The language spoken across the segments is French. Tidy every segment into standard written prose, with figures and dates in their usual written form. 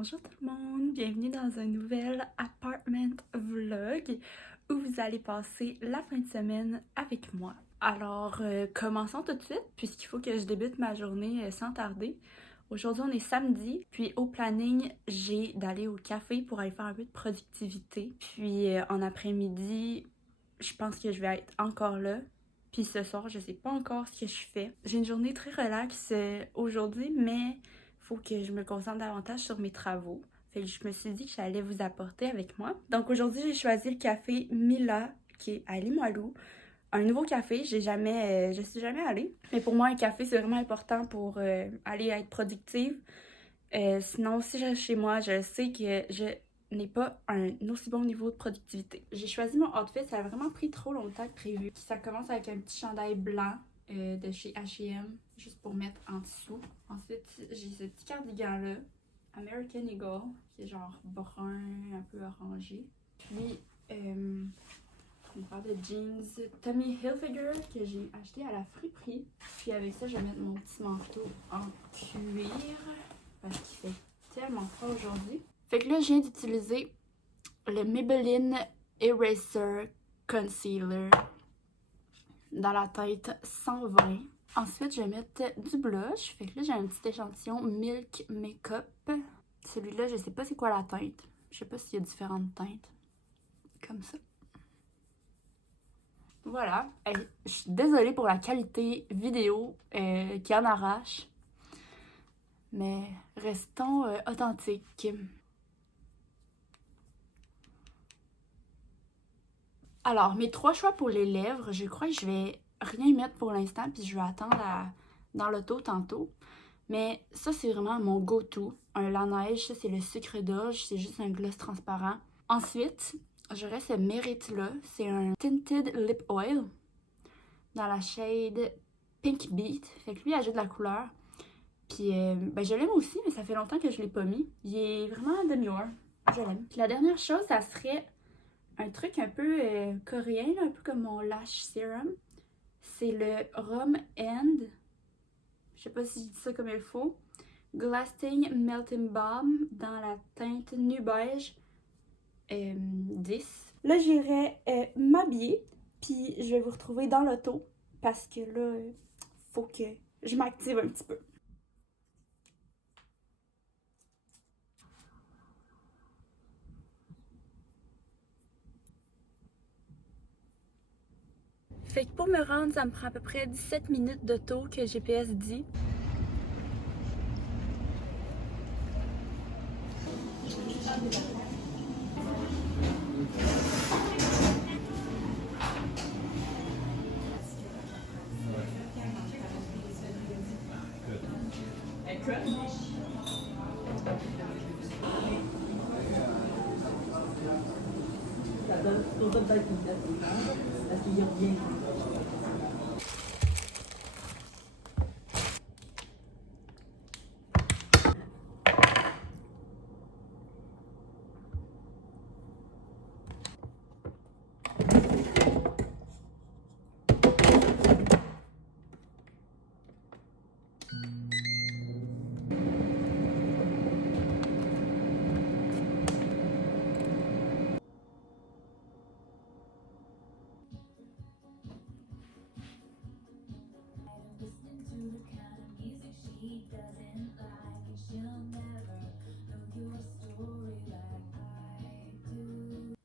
Bonjour tout le monde, bienvenue dans un nouvel apartment vlog où vous allez passer la fin de semaine avec moi. Alors, commençons tout de suite puisqu'il faut que je débute ma journée sans tarder. Aujourd'hui, on est samedi, puis au planning, j'ai d'aller au café pour aller faire un peu de productivité. Puis en après-midi, je pense que je vais être encore là. Puis ce soir, je sais pas encore ce que je fais. J'ai une journée très relaxe aujourd'hui, mais faut que je me concentre davantage sur mes travaux. Fait que je me suis dit que j'allais vous apporter avec moi. Donc aujourd'hui, j'ai choisi le café Mila qui est à Limoilou. Un nouveau café, je suis jamais allée. Mais pour moi, un café, c'est vraiment important pour aller être productive. Sinon, si je reste chez moi, je sais que je n'ai pas un aussi bon niveau de productivité. J'ai choisi mon outfit, ça a vraiment pris trop longtemps que prévu. Ça commence avec un petit chandail blanc de chez H&M, juste pour mettre en dessous. Ensuite, j'ai ce petit cardigan-là, American Eagle, qui est genre brun, un peu orangé. Puis, une paire de jeans Tommy Hilfiger que j'ai acheté à la friperie. Puis avec ça, je vais mettre mon petit manteau en cuir parce qu'il fait tellement froid aujourd'hui. Fait que là, je viens d'utiliser le Maybelline Eraser Concealer dans la teinte 120. Ensuite, je vais mettre du blush. Fait que là, j'ai un petit échantillon Milk Makeup. Celui-là, je sais pas c'est quoi la teinte. Je sais pas s'il y a différentes teintes. Comme ça. Voilà. Je suis désolée pour la qualité vidéo qui en arrache. Mais restons authentiques. Alors, mes 3 choix pour les lèvres, je crois que je vais rien y mettre pour l'instant, puis je vais attendre dans l'auto tantôt. Mais ça, c'est vraiment mon go-to. Un Laneige, ça, c'est le sucre d'orge, c'est juste un gloss transparent. Ensuite, j'aurais ce Mérite-là. C'est un Tinted Lip Oil dans la shade Pink Beat. Fait que lui, il ajoute de la couleur. Puis, ben, je l'aime aussi, mais ça fait longtemps que je l'ai pas mis. Il est vraiment demure. Je l'aime. Puis la dernière chose, ça serait un truc un peu coréen, là, un peu comme mon Lash Serum. C'est le Rom End. Je sais pas si je dis ça comme il faut. Glasting Melting Balm dans la teinte nu beige 10. Là, j'irai m'habiller, puis je vais vous retrouver dans l'auto parce que là, faut que je m'active un petit peu. Fait que pour me rendre, ça me prend à peu près 17 minutes d'auto que GPS dit.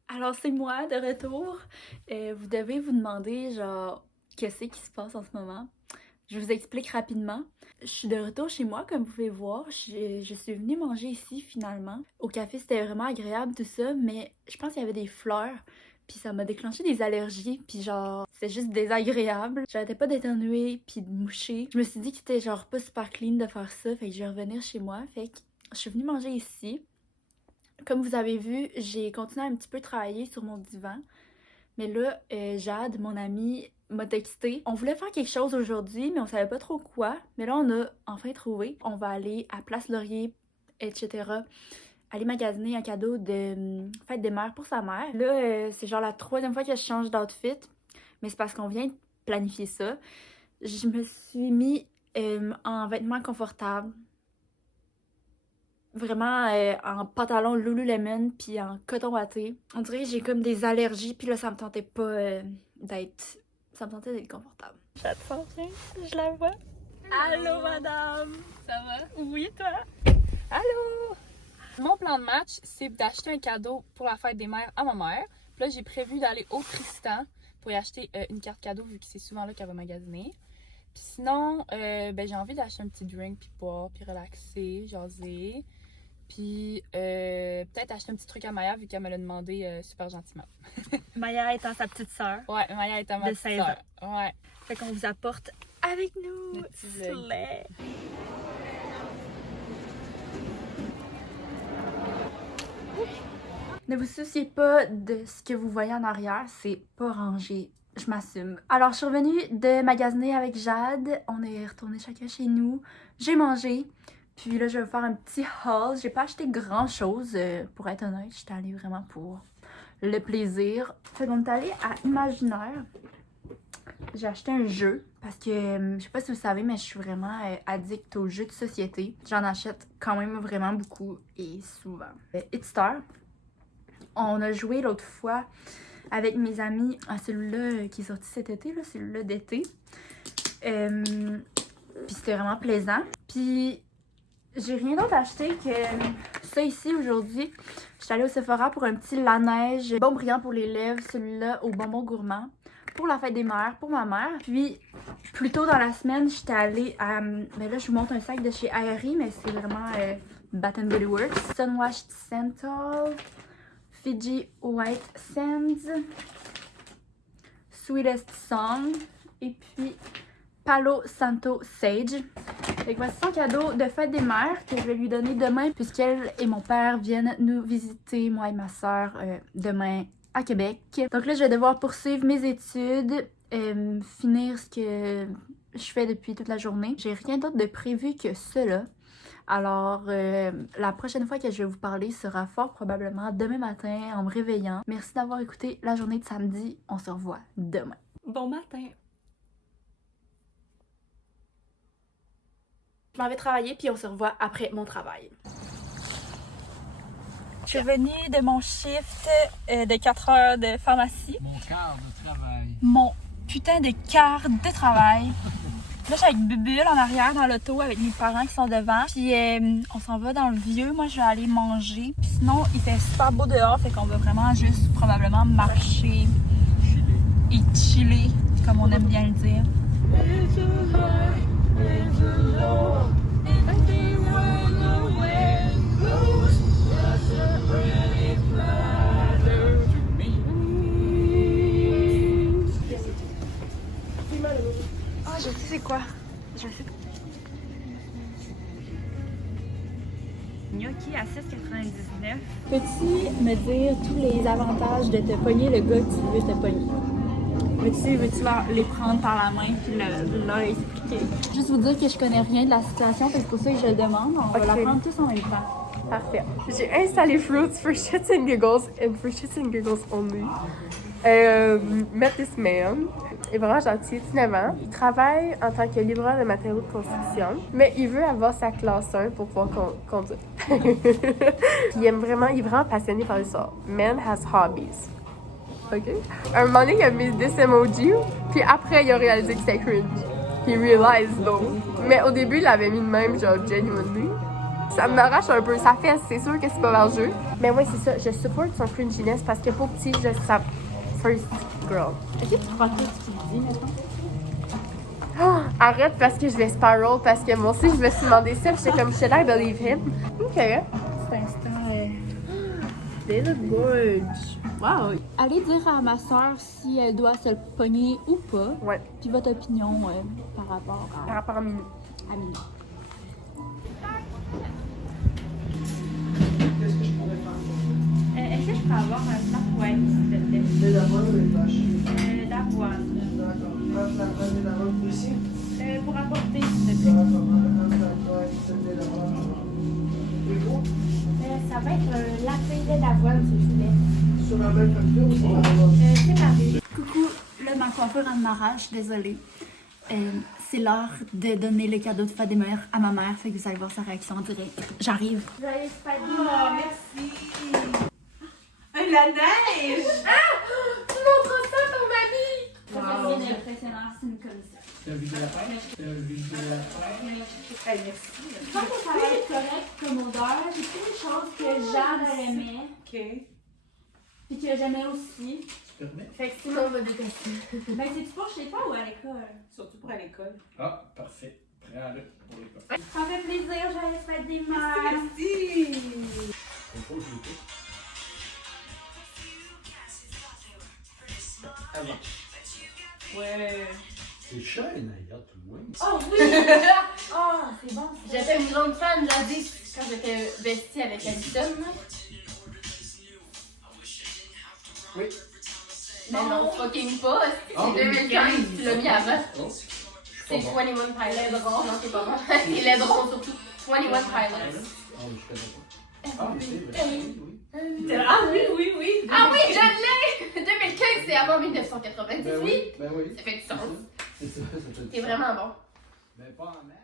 Alors c'est moi de retour. Vous devez vous demander genre qu'est-ce qui se passe en ce moment. Je vous explique rapidement. Je suis de retour chez moi, comme vous pouvez voir. Je suis venue manger ici finalement. Au café, c'était vraiment agréable tout ça, mais je pense qu'il y avait des fleurs. Puis ça m'a déclenché des allergies, puis genre, c'est juste désagréable. J'arrêtais pas d'éternuer, puis de moucher. Je me suis dit que c'était genre pas super clean de faire ça, fait que je vais revenir chez moi. Fait que je suis venue manger ici. Comme vous avez vu, j'ai continué à un petit peu travailler sur mon divan. Mais là, Jade, mon amie, m'a texté. On voulait faire quelque chose aujourd'hui, mais on savait pas trop quoi. Mais là, on a enfin trouvé. On va aller à Place Laurier, etc. Aller magasiner un cadeau de fête des mères pour sa mère. Là, c'est genre la 3e fois que je change d'outfit. Mais c'est parce qu'on vient de planifier ça. Je me suis mis en vêtements confortables. vraiment en pantalon Lululemon puis en coton watté. On dirait que j'ai comme des allergies puis là ça me tentait pas d'être... Ça me tentait d'être confortable. Je la sens bien, je la vois. Allô madame! Ça va? Oui toi? Allô! Mon plan de match, c'est d'acheter un cadeau pour la fête des mères à ma mère. Puis là, j'ai prévu d'aller au Tristan pour y acheter une carte cadeau vu que c'est souvent là qu'elle va magasiner. Puis sinon, j'ai envie d'acheter un petit drink, puis boire, puis relaxer, jaser. Puis peut-être acheter un petit truc à Maya vu qu'elle me l'a demandé super gentiment. Maya étant sa petite sœur. Ouais, Maya est à ma De petite 16 ans. sœur. Ouais. Fait qu'on vous apporte avec nous. Le petit vlog. Slay. Ne vous souciez pas de ce que vous voyez en arrière, c'est pas rangé. Je m'assume. Alors, je suis revenue de magasiner avec Jade. On est retourné chacun chez nous. J'ai mangé. Puis là, je vais vous faire un petit haul. J'ai pas acheté grand chose, pour être honnête. J'étais allée vraiment pour le plaisir. Fait qu'on est allé à Imaginaire. J'ai acheté un jeu parce que, je sais pas si vous savez, mais je suis vraiment addict aux jeux de société. J'en achète quand même vraiment beaucoup et souvent. Hitstar. On a joué l'autre fois avec mes amis à celui-là qui est sorti cet été, là, celui-là d'été. Puis c'était vraiment plaisant. Puis j'ai rien d'autre acheté que ça ici aujourd'hui. Je suis allée au Sephora pour un petit Laneige bon brillant pour les lèvres, celui-là au bonbon gourmand. Pour la fête des mères, pour ma mère. Puis plus tôt dans la semaine, j'étais allée à... Ben là, je vous montre un sac de chez Aerie, mais c'est vraiment Bath & Body Works. Sunwashed Santal. Fiji White Sands, Sweetest Song et puis Palo Santo Sage. Donc voici son cadeau de fête des mères que je vais lui donner demain puisqu'elle et mon père viennent nous visiter, moi et ma soeur, demain à Québec. Donc là, je vais devoir poursuivre mes études, finir ce que je fais depuis toute la journée. J'ai rien d'autre de prévu que cela. Alors, la prochaine fois que je vais vous parler sera fort probablement demain matin en me réveillant. Merci d'avoir écouté la journée de samedi. On se revoit demain. Bon matin! Je m'en vais travailler puis on se revoit après mon travail. Je suis revenue de mon shift de 4 heures de pharmacie. Mon quart de travail. Mon putain de quart de travail. Là, je suis avec Bubule en arrière dans l'auto avec mes parents qui sont devant. Puis on s'en va dans le vieux. Moi, je vais aller manger. Puis sinon, il fait super beau dehors. Fait qu'on va vraiment juste probablement marcher et chiller, comme on aime bien le dire. Ah, je sais c'est quoi. Je sais. Gnocchi à 6,99. Peux-tu me dire tous les avantages de te pogner le gars que tu veux te pogner? Veux-tu les prendre par la main puis leur expliquer? Juste vous dire que je connais rien de la situation, c'est pour ça que je le demande. On va la prendre tous en même temps. Parfait. J'ai installé Fruits for Shits and Giggles and for Shits and Giggles only. Met this man est vraiment gentil, 19 ans. Il travaille en tant que livreur de matériaux de construction, mais il veut avoir sa classe 1 pour pouvoir conduire. Il est vraiment passionné par l'histoire. Man has hobbies. OK? Un moment donné, il a mis this emoji, puis après, il a réalisé que c'était cringe. He realized though. Mais au début, il l'avait mis de même, genre genuinely. Ça m'arrache un peu. Ça fait, c'est sûr que c'est pas vers le jeu. Mais moi, c'est ça. Je supporte son cringiness parce que pour petit, je sa first girl. Est-ce que tu crois tout ce qu'il dit maintenant? Oh, arrête parce que je vais spiral. Parce que moi aussi, je me suis demandé ça. J'étais comme, should I believe him? OK. Cet instant, they look good. Wow! Allez dire à ma soeur si elle doit se le pogner ou pas. Ouais. Puis votre opinion par rapport à Minou. À Minou. Est-ce que je peux avoir un flat white, s'il te plaît? De l'avoine ou les vaches? D'avoine. D'accord. Un flat d'avoine aussi? Pour apporter, s'il te plaît. D'accord. Un flat white, s'il te plaît, d'avoine. Plus gros? Ça va être latte d'avoine, s'il te plaît. Sur la même facture ou c'est pas d'avoine? C'est pareil. Coucou, là ma coiffure en m'arrache, désolée. C'est l'heure de donner le cadeau de fête des mères à ma mère, fait que vous allez voir sa réaction en direct. J'arrive. Joyeuse fête des mères. Merci. La neige! Tu montres ça à ton ami! Ça fait bien impressionnant, c'est une commission. C'est un vidéo de la fête? C'est un vidéo de la fête? Hey, merci. Je pense que ça va être correct comme odeur. J'ai pris une chose que Jeanne aimait, OK. puis que j'aimais aussi. Tu permets? Fait que sinon, on va détester. Ben, c'est-tu pas chez toi ou à l'école? Surtout pour à l'école. Ah, parfait. Prends-le pour l'école. Ça me fait plaisir, joyeuse fête des mères. Merci! Faut que je l'écoute. Ouais. C'est cher, Naya, tout le monde. Oh oui! Oh, c'est bon. J'étais une grande fan jadis quand j'étais bestie avec Alison. Oui. Mais non, fucking pas. Ah, C'est 2015, tu l'as mis avant. Oh, je suis C'est pas bon. 21 Pilots. Non, c'est pas bon. C'est Laidron surtout. 21 Pilots. Ah, mais je connais pas. Ah, mais c'est vrai. Oui, oui. Ah oui, oui. Ah oui, je l'ai! 2015, c'est avant 1998. Ben oui. Ça fait du sens. C'est ça, ça fait du C'est sens. vraiment bon. Ben pas en maths.